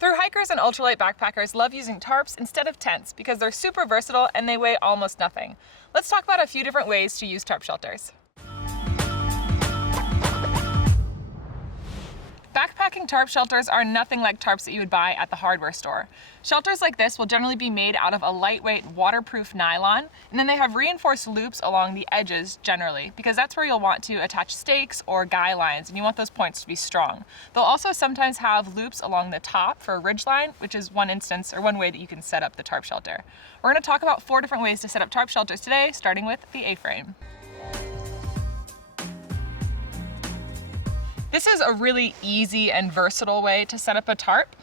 Thru hikers and ultralight backpackers love using tarps instead of tents because they're super versatile and they weigh almost nothing. Let's talk about a few different ways to use tarp shelters. Backpacking tarp shelters are nothing like tarps that you would buy at the hardware store. Shelters like this will generally be made out of a lightweight waterproof nylon, and then they have reinforced loops along the edges generally, because that's where you'll want to attach stakes or guy lines, and you want those points to be strong. They'll also sometimes have loops along the top for a ridge line, which is one instance or one way that you can set up the tarp shelter. We're going to talk about 4 different ways to set up tarp shelters today, starting with the A-frame. This is a really easy and versatile way to set up a tarp.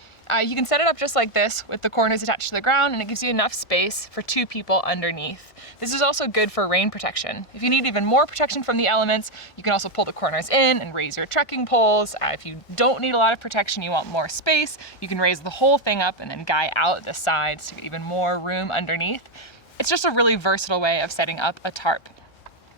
You can set it up just like this with the corners attached to the ground, and it gives you enough space for 2 people underneath. This is also good for rain protection. If you need even more protection from the elements, you can also pull the corners in and raise your trekking poles. If you don't need a lot of protection, you want more space, you can raise the whole thing up and then guy out the sides to get even more room underneath. It's just a really versatile way of setting up a tarp.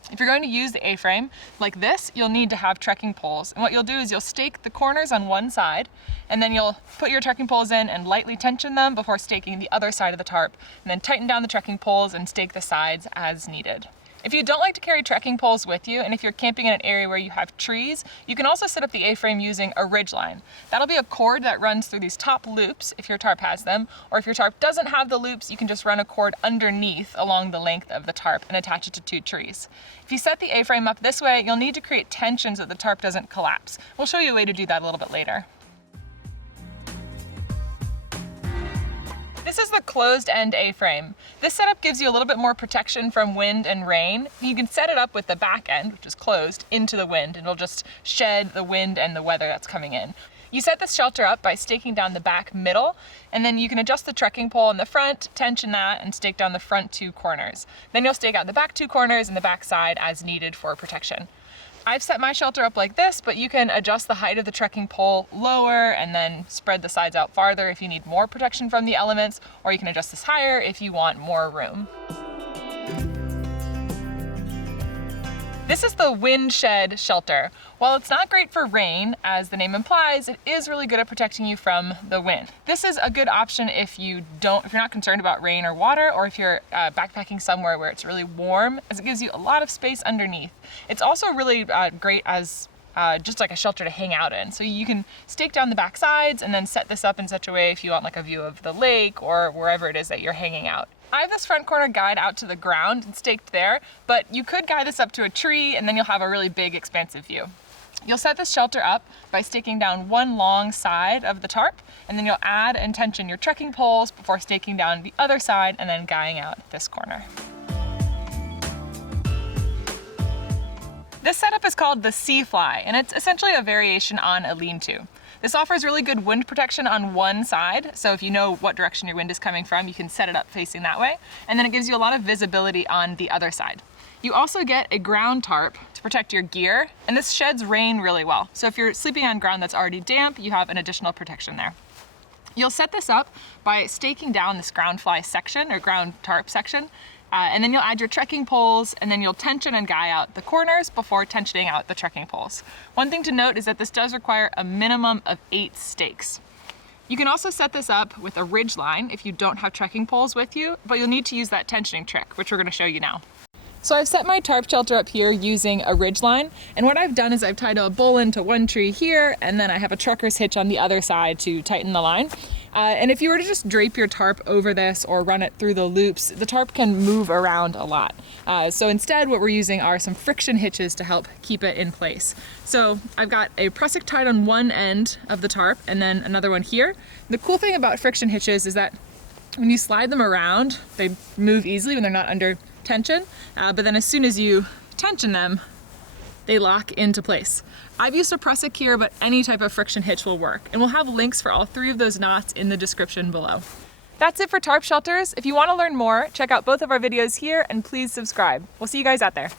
If you're going to use the A-frame like this, you'll need to have trekking poles. And what you'll do is you'll stake the corners on one side, and then you'll put your trekking poles in and lightly tension them before staking the other side of the tarp, and then tighten down the trekking poles and stake the sides as needed. If you don't like to carry trekking poles with you, and if you're camping in an area where you have trees, you can also set up the A-frame using a ridge line. That'll be a cord that runs through these top loops if your tarp has them, or if your tarp doesn't have the loops, you can just run a cord underneath along the length of the tarp and attach it to 2 trees. If you set the A-frame up this way, you'll need to create tension so that the tarp doesn't collapse. We'll show you a way to do that a little bit later. This is the closed end A-frame. This setup gives you a little bit more protection from wind and rain. You can set it up with the back end, which is closed, into the wind, and it'll just shed the wind and the weather that's coming in. You set this shelter up by staking down the back middle, and then you can adjust the trekking pole in the front, tension that, and stake down the front 2 corners. Then you'll stake out the back 2 corners and the back side as needed for protection. I've set my shelter up like this, but you can adjust the height of the trekking pole lower and then spread the sides out farther if you need more protection from the elements, or you can adjust this higher if you want more room. This is the wind shed shelter. While it's not great for rain, as the name implies, it is really good at protecting you from the wind. This is a good option if you're not concerned about rain or water, or if you're backpacking somewhere where it's really warm, as it gives you a lot of space underneath. It's also really great as just like a shelter to hang out in. So you can stake down the back sides and then set this up in such a way if you want like a view of the lake or wherever it is that you're hanging out. I have this front corner guyed out to the ground and staked there, but you could guy this up to a tree and then you'll have a really big expansive view. You'll set this shelter up by staking down one long side of the tarp, and then you'll add and tension your trekking poles before staking down the other side and then guying out this corner. This setup is called the Sea Fly, and it's essentially a variation on a lean-to. This offers really good wind protection on one side, so if you know what direction your wind is coming from, you can set it up facing that way, and then it gives you a lot of visibility on the other side. You also get a ground tarp to protect your gear, and this sheds rain really well. So if you're sleeping on ground that's already damp, you have an additional protection there. You'll set this up by staking down this ground fly section or ground tarp section, and then you'll add your trekking poles, and then you'll tension and guy out the corners before tensioning out the trekking poles. One thing to note is that this does require a minimum of 8 stakes. You can also set this up with a ridge line if you don't have trekking poles with you, but you'll need to use that tensioning trick, which we're going to show you now. So I've set my tarp shelter up here using a ridge line, and what I've done is I've tied a bowline to one tree here, and then I have a trucker's hitch on the other side to tighten the line. And if you were to just drape your tarp over this or run it through the loops, the tarp can move around a lot. So instead what we're using are some friction hitches to help keep it in place. So I've got a prusik tied on one end of the tarp and then another one here. The cool thing about friction hitches is that when you slide them around, they move easily when they're not under tension, but then as soon as you tension them, they lock into place. I've used a prusik here, but any type of friction hitch will work, and we'll have links for all 3 of those knots in the description below. That's it for tarp shelters. If you want to learn more, check out both of our videos here and please subscribe. We'll see you guys out there.